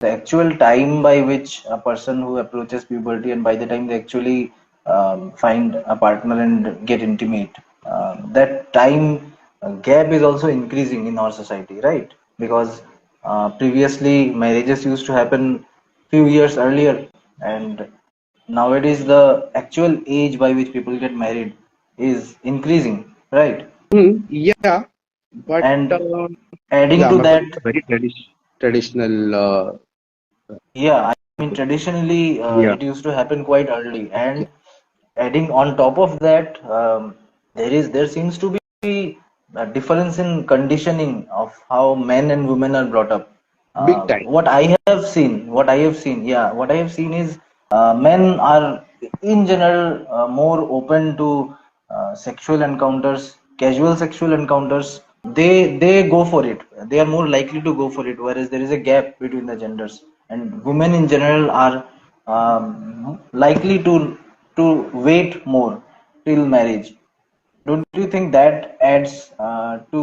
the actual time by which a person who approaches puberty and by the time they actually find a partner and get intimate, that time gap is also increasing in our society, right? Because previously marriages used to happen few years earlier, and nowadays the actual age by which people get married is increasing, right? Yeah, but And adding yeah, to matlab, that, it's a very traditional. yeah, I mean, traditionally, Yeah, it used to happen quite early, yeah, and adding on top of that, there seems to be a difference in conditioning of how men and women are brought up. big time. What I have seen is men are in general more open to sexual encounters, casual sexual encounters. They go for it. They are more likely to go for it, whereas there is a gap between the genders, and women in general are likely to wait more till marriage. Don't you think that adds to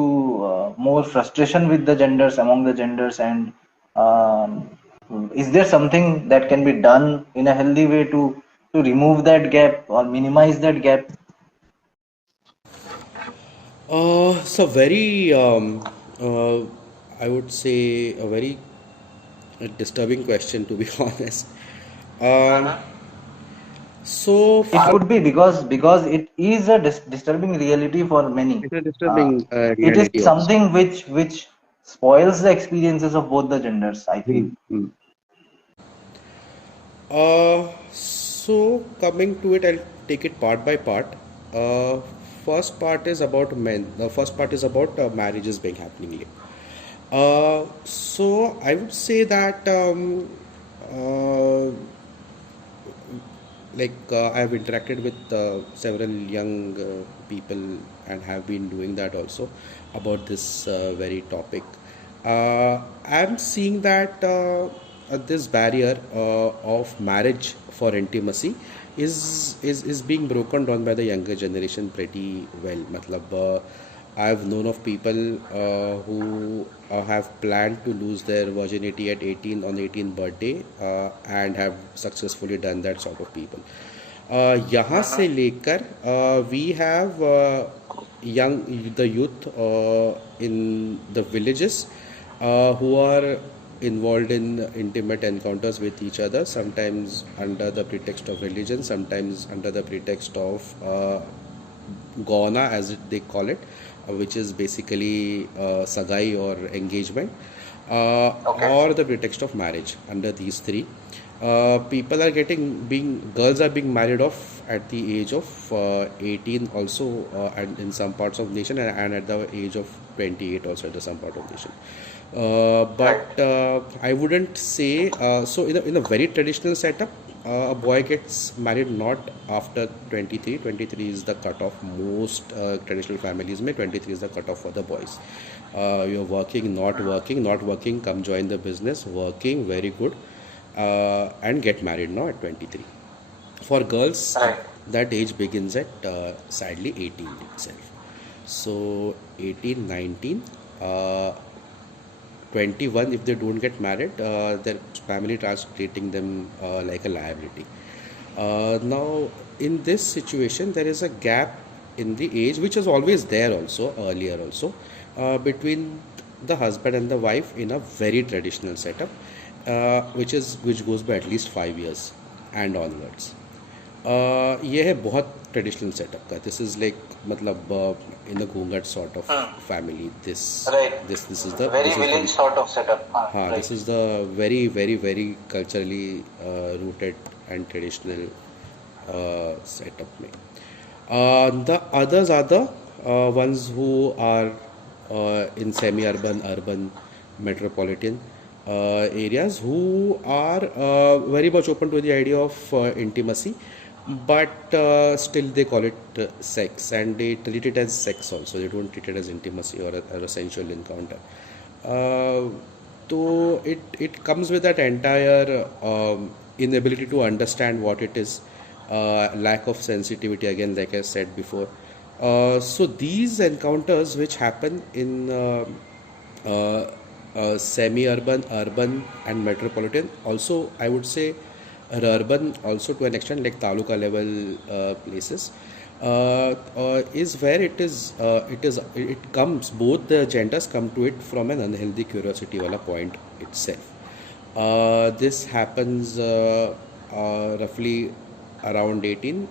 more frustration with the genders, among the genders? And um, is there something that can be done in a healthy way to remove that gap or minimize that gap? So very, I would say a very disturbing question, to be honest. Um, so It for could be because it is a disturbing reality for many. It's a Uh, disturbing it is reality also. something which spoils the experiences of both the genders, I feel. Hmm. so coming to it, I'll take it part by part. Uh, First part is about men. The first part is about marriages being happening late. So I would say that uh, I've interacted with several young people and have been doing that also about this very topic. I'm seeing that this barrier of marriage for intimacy is being broken down by the younger generation pretty well. I've known of people who have planned to lose their virginity at 18 on 18th birthday and have successfully done that sort of people. यहाँ से लेकर we have young the youth in the villages who are involved in intimate encounters with each other, sometimes under the pretext of religion, sometimes under the pretext of Gauna, as they call it, which is basically sagai or engagement, or the pretext of marriage. Under these three, people are girls are being married off at the age of 18 also, and in some parts of nation, and at the age of 28 also at some part of nation. But I wouldn't say so. In a very traditional setup, a boy gets married not after 23. 23 is the cutoff. Most traditional families may 23 is the cutoff for the boys. You're working, not working. Come join the business. Working, very good, and get married now at 23. For girls, that age begins at sadly 18 itself. So 18, 19. 21, if they don't get married, their family starts treating them like a liability. Now, in this situation, there is a gap in the age, which is always there also, earlier also, between the husband and the wife in a very traditional setup, which goes by at least 5 years and onwards. ये है बहुत traditional setup का. This is like मतलब in the घूंघट sort of family. This is the Very village sort of setup. हाँ, this is the very very very culturally rooted and traditional setup में. The others are the ones who are in semi-urban, urban, metropolitan areas, who are very much open to the idea of intimacy, but still they call it sex, and they treat it as sex also. They don't treat it as intimacy or a sensual encounter. So it comes with that entire inability to understand what it is, lack of sensitivity, again, like I said before. So these encounters which happen in semi-urban, urban, and metropolitan. Also, I would say urban also to an extent, like taluka level places, is where it comes. Both the genders come to it from an unhealthy curiosity wala point itself. This happens roughly around 18,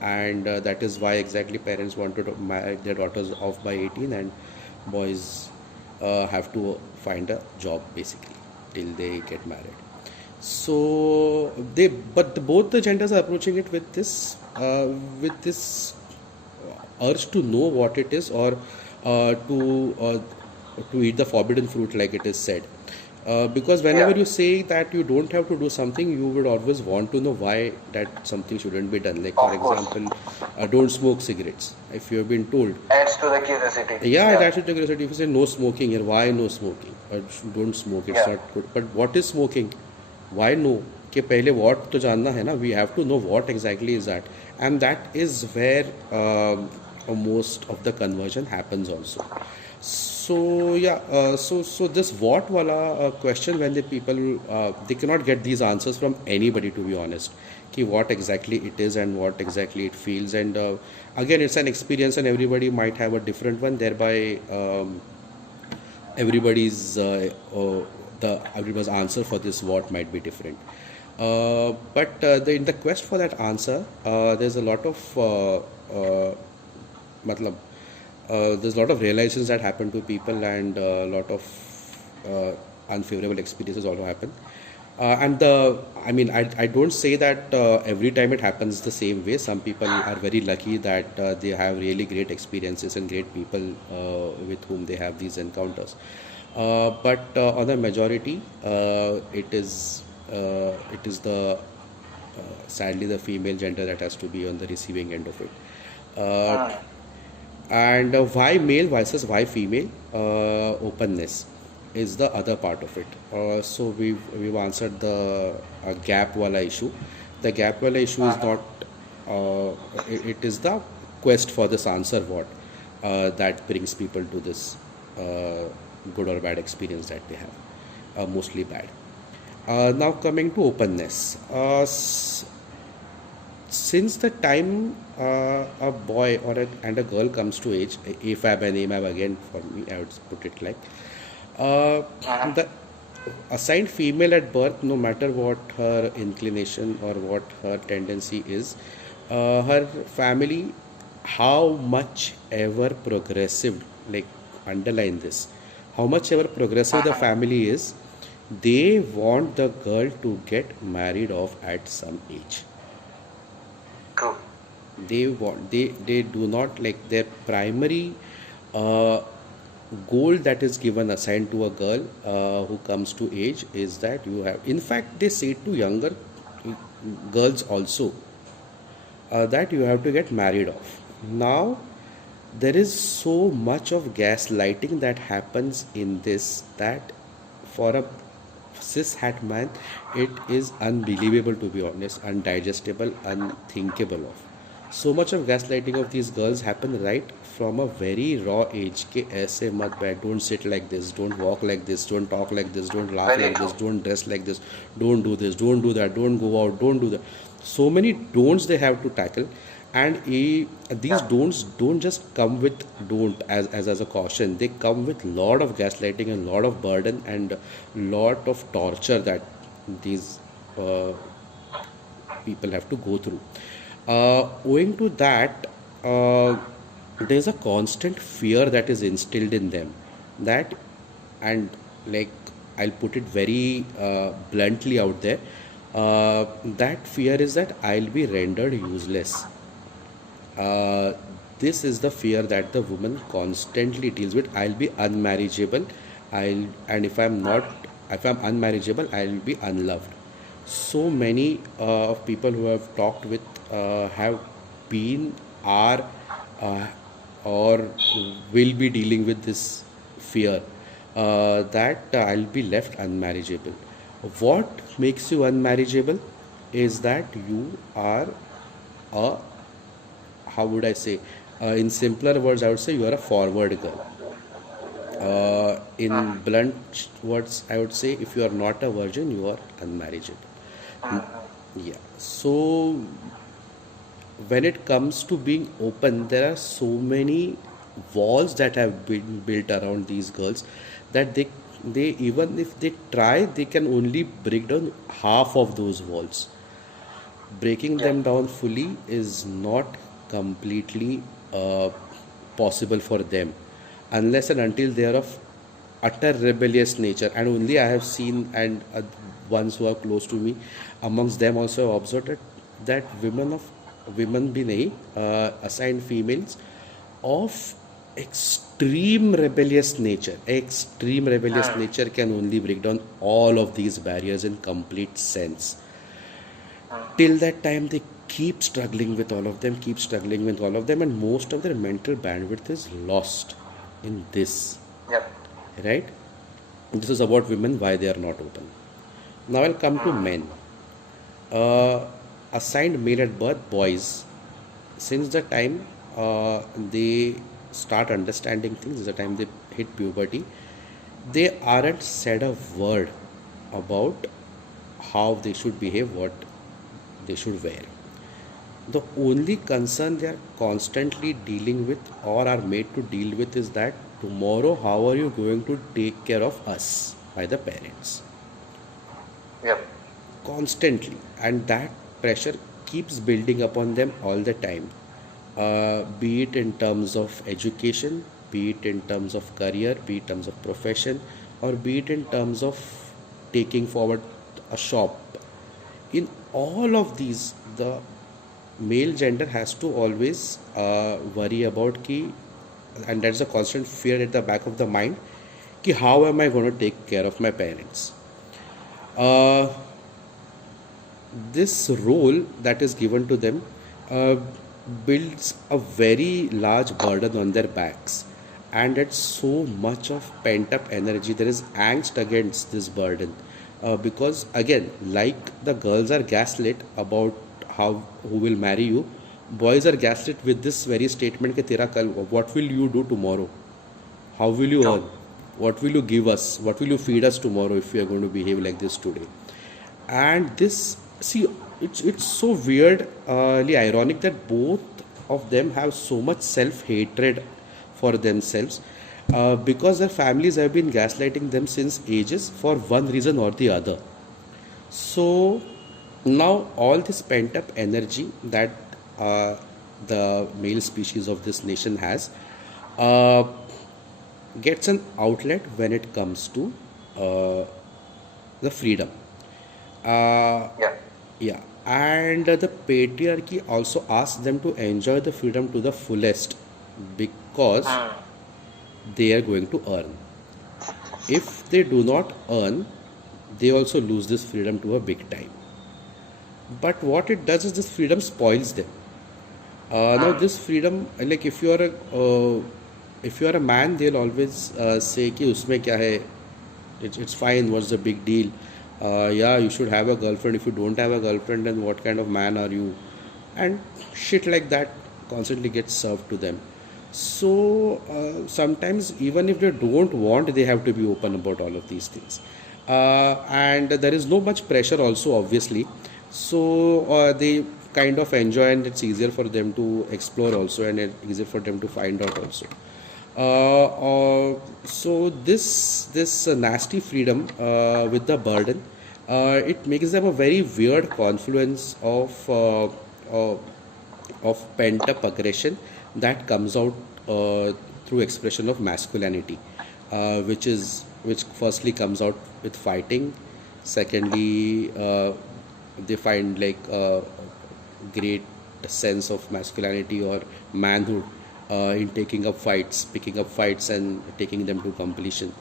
and that is why exactly parents wanted to marry their daughters off by 18, and boys have to find a job basically till they get married. So both the genders are approaching it with this urge to know what it is, or to eat the forbidden fruit, like it is said. Because whenever Yeah. you say that you don't have to do something, you would always want to know why that something shouldn't be done. Like, for Of course. example, don't smoke cigarettes. If you have been told, Adds to the curiosity. yeah, Yeah. that's the curiosity. If you say no smoking here, why no smoking? Or don't smoke, it's Yeah. not good. But what is smoking? Why no? कि पहले what तो जानना है ना. We have to know what exactly is that, and that is where most of the conversion happens also. So yeah, so this what wala question, when the people they cannot get these answers from anybody, to be honest, कि what exactly it is and what exactly it feels, and again it's an experience and everybody might have a different one, thereby everybody's everybody's answer for this what might be different. But in the quest for that answer, there's a lot of matlab, there's a lot of realizations that happen to people, and a lot of unfavorable experiences also happen. I mean, I don't say that every time it happens the same way. Some people are very lucky that they have really great experiences and great people with whom they have these encounters. But on the majority, it is the sadly the female gender that has to be on the receiving end of it. Uh, Hmm. and why male versus why female? Openness is the other part of it. So we've answered the gap wala issue. The gap wala issue is not. Uh, it is the quest for this answer what that brings people to this good or bad experience that they have. Mostly bad. Now coming to openness. Since the time a boy and a girl comes to age, AFAB and AMAB again for me, I would put it like, the assigned female at birth, no matter what her inclination or what her tendency is, her family, how much ever progressive, like underline this, how much ever progressive the family is, they want the girl to get married off at some age. True. They do not, like, their primary uh, goal that is given assigned to a girl who comes to age is that you have, in fact they say to younger girls also, that you have to get married off. Now there is so much of gaslighting that happens in this, that for a cis hat man it is unbelievable, to be honest, undigestible, unthinkable of. So much of gaslighting of these girls happen right from a very raw age, ke aise mat baith, don't sit like this, don't walk like this, don't talk like this, don't laugh Very like this, true. don't dress like this, don't do this, don't do that, don't go out, don't do that. So many don'ts they have to tackle. And these Yeah. don'ts don't just come with don't as a caution, they come with lot of gaslighting and lot of burden and lot of torture that these uh, people have to go through. Owing to that, there's a constant fear that is instilled in them, that, and like, I'll put it very bluntly out there, that fear is that I'll be rendered useless. uh, this is the fear that the woman constantly deals with. I'll be unmarriageable. And if I'm not, if I'm unmarriageable, I'll be unloved. So many of people who have talked with have been, are, uh, or will be dealing with this fear, that I'll be left unmarriageable. What makes you unmarriageable is that you are a, how would I say, in simpler words, I would say you are a forward girl. In blunt words, I would say if you are not a virgin, you are unmarried. Yeah. So when it comes to being open, there are so many walls that have been built around these girls that they even if they try, they can only break down half of those walls. Breaking Yeah. them down fully is not completely possible for them unless and until they are of utter rebellious nature. And only I have seen, and ones who are close to me, amongst them also have observed that women भी नहीं, assigned females of extreme rebellious nature can only break down all of these barriers in complete sense. Till that time, they keep struggling with all of them, and most of their mental bandwidth is lost in this, Yep. right? This is about women, why they are not open. Now I'll come to men. Assigned male at birth, boys, since the time they start understanding things, is the time they hit puberty, they aren't said a word about how they should behave, what they should wear. The only concern they are constantly dealing with or are made to deal with is that tomorrow, how are you going to take care of us by the parents? Yep. Constantly, and that pressure keeps building upon them all the time, be it in terms of education, be it in terms of career, be it in terms of profession, or be it in terms of taking forward a shop. In all of these, the male gender has to always worry about ki, and that's a constant fear at the back of the mind, ki how am I going to take care of my parents. uh, this role that is given to them uh, builds a very large burden on their backs, and it's so much of pent up energy. There is angst against this burden, because again, like the girls are gaslit about how who will marry you, boys are gaslit with this very statement कि तेरा कल what will you do tomorrow, how will you True. earn, what will you give us, what will you feed us tomorrow if we are going to behave like this today. And this, see, it's so weirdly ironic that both of them have so much self hatred for themselves, because their families have been gaslighting them since ages for one reason or the other. So now all this pent up energy that the male species of this nation has uh, gets an outlet when it comes to uh, the freedom. Yeah. Yeah, and the patriarchy also asks them to enjoy the freedom to the fullest because they are going to earn. If they do not earn, they also lose this freedom to a big time. But what it does is this freedom spoils them. Now this freedom, like if you are a man, they'll always say कि उसमें क्या है, it's fine, what's the big deal, yeah, you should have a girlfriend, if you don't have a girlfriend then what kind of man are you, and shit like that constantly gets served to them. So sometimes even if they don't want, they have to be open about all of these things, and there is no much pressure also, obviously. So they kind of enjoy, and it's easier for them to explore also, and it's easier for them to find out also. So this nasty freedom with the burden, it makes them a very weird confluence of pent up aggression that comes out through expression of masculinity, which firstly comes out with fighting. Secondly, they find like great sense of masculinity or manhood in taking up fights, picking up fights, and taking them to completion,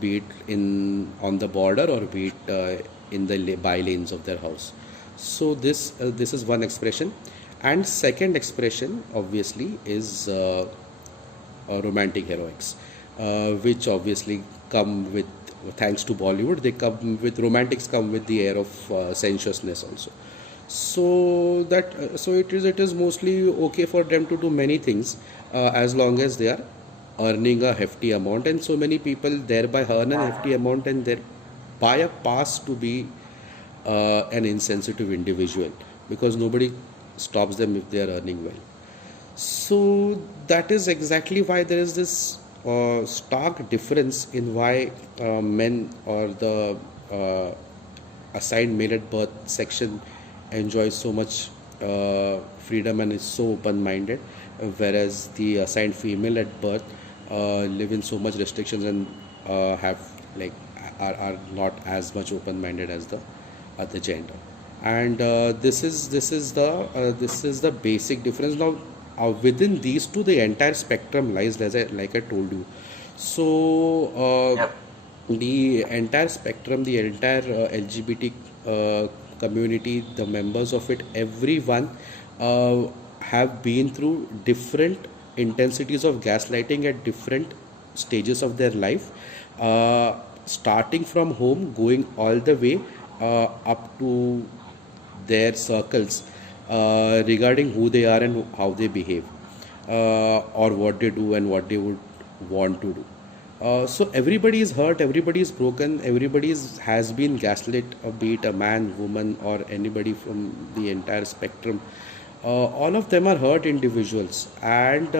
be it in on the border or be it in the by lanes of their house. So this is one expression, and second expression obviously is romantic heroics, which obviously come with, thanks to Bollywood, they come with, romantics come with the air of sensuousness also. So it is mostly okay for them to do many things as long as they are earning a hefty amount, and so many people thereby earn a hefty amount and thereby a pass to be an insensitive individual, because nobody stops them if they are earning well. So that is exactly why there is this stark difference in why men or the uh, assigned male at birth section enjoys so much freedom and is so open-minded, whereas the assigned female at birth live in so much restrictions and have like are not as much open-minded as the other gender. And this is the basic difference. Now within these two the entire spectrum lies, as I told you. So Yep. the entire spectrum, the entire LGBT community, the members of it, everyone uh, have been through different intensities of gaslighting at different stages of their life, starting from home, going all the way up to their circles, regarding who they are and how they behave, or what they do and what they would want to do. So everybody is hurt, everybody is broken, has been gaslit, be it a man, woman, or anybody from the entire spectrum. All of them are hurt individuals, and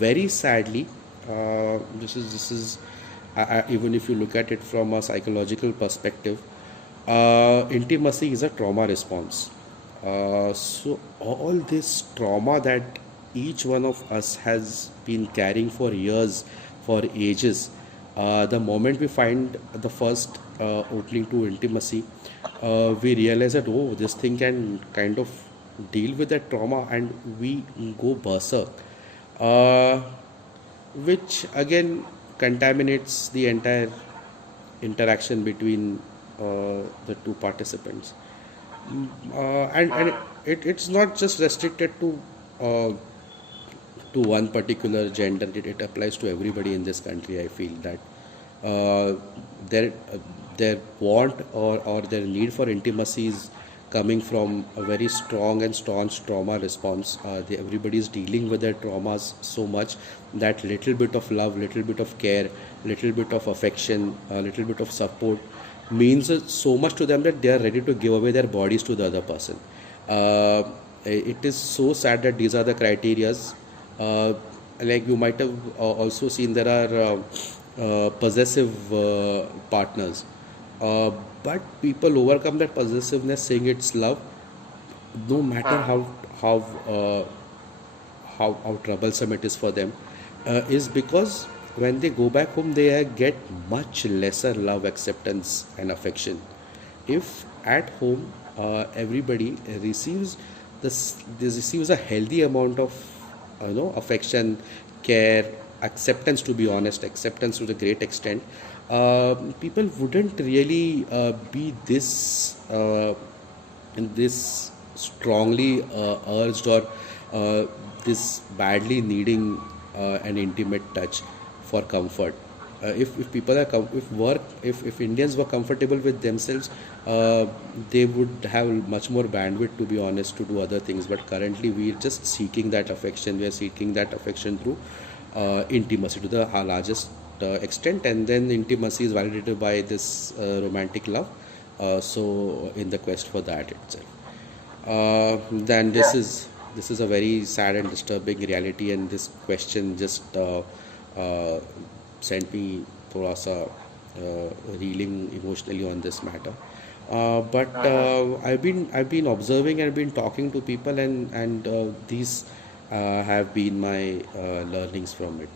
very sadly, this is even if you look at it from a psychological perspective, intimacy is a trauma response. So all this trauma that each one of us has been carrying for years, for ages, the moment we find the first opening to intimacy, we realize that, oh, this thing can kind of deal with that trauma, and we go berserk, uh, which again contaminates the entire interaction between the two participants. And it's not just restricted uh, to one particular gender. It applies to everybody in this country. I feel that uh, their their want or their need for intimacy is coming from a very strong and staunch trauma response. Everybody is dealing with their traumas so much that little bit of love, little bit of care, little bit of affection, a little bit of support means so much to them that they are ready to give away their bodies to the other person. It is so sad that these are the criterias. Uh, like you might have also seen, there are possessive partners, uh, but people overcome that possessiveness saying it's love, no matter how uh, how troublesome it is for them, is because when they go back home they get much lesser love, acceptance, and affection. If at home everybody receives this receives a healthy amount of affection, care, acceptance, to be honest, acceptance to the great extent, people wouldn't really be this strongly urged, or this badly needing an intimate touch for comfort. If people are if Indians were comfortable with themselves, they would have much more bandwidth, to be honest, to do other things. But currently we're just seeking that affection. We are seeking that affection through intimacy to the largest extent, and then intimacy is validated by this romantic love. So in the quest for that itself, then Yeah. this is a very sad and disturbing reality, and this question just uh, sent me across reeling emotionally on this matter. But I've been observing and been talking to people, and these have been my learnings from it.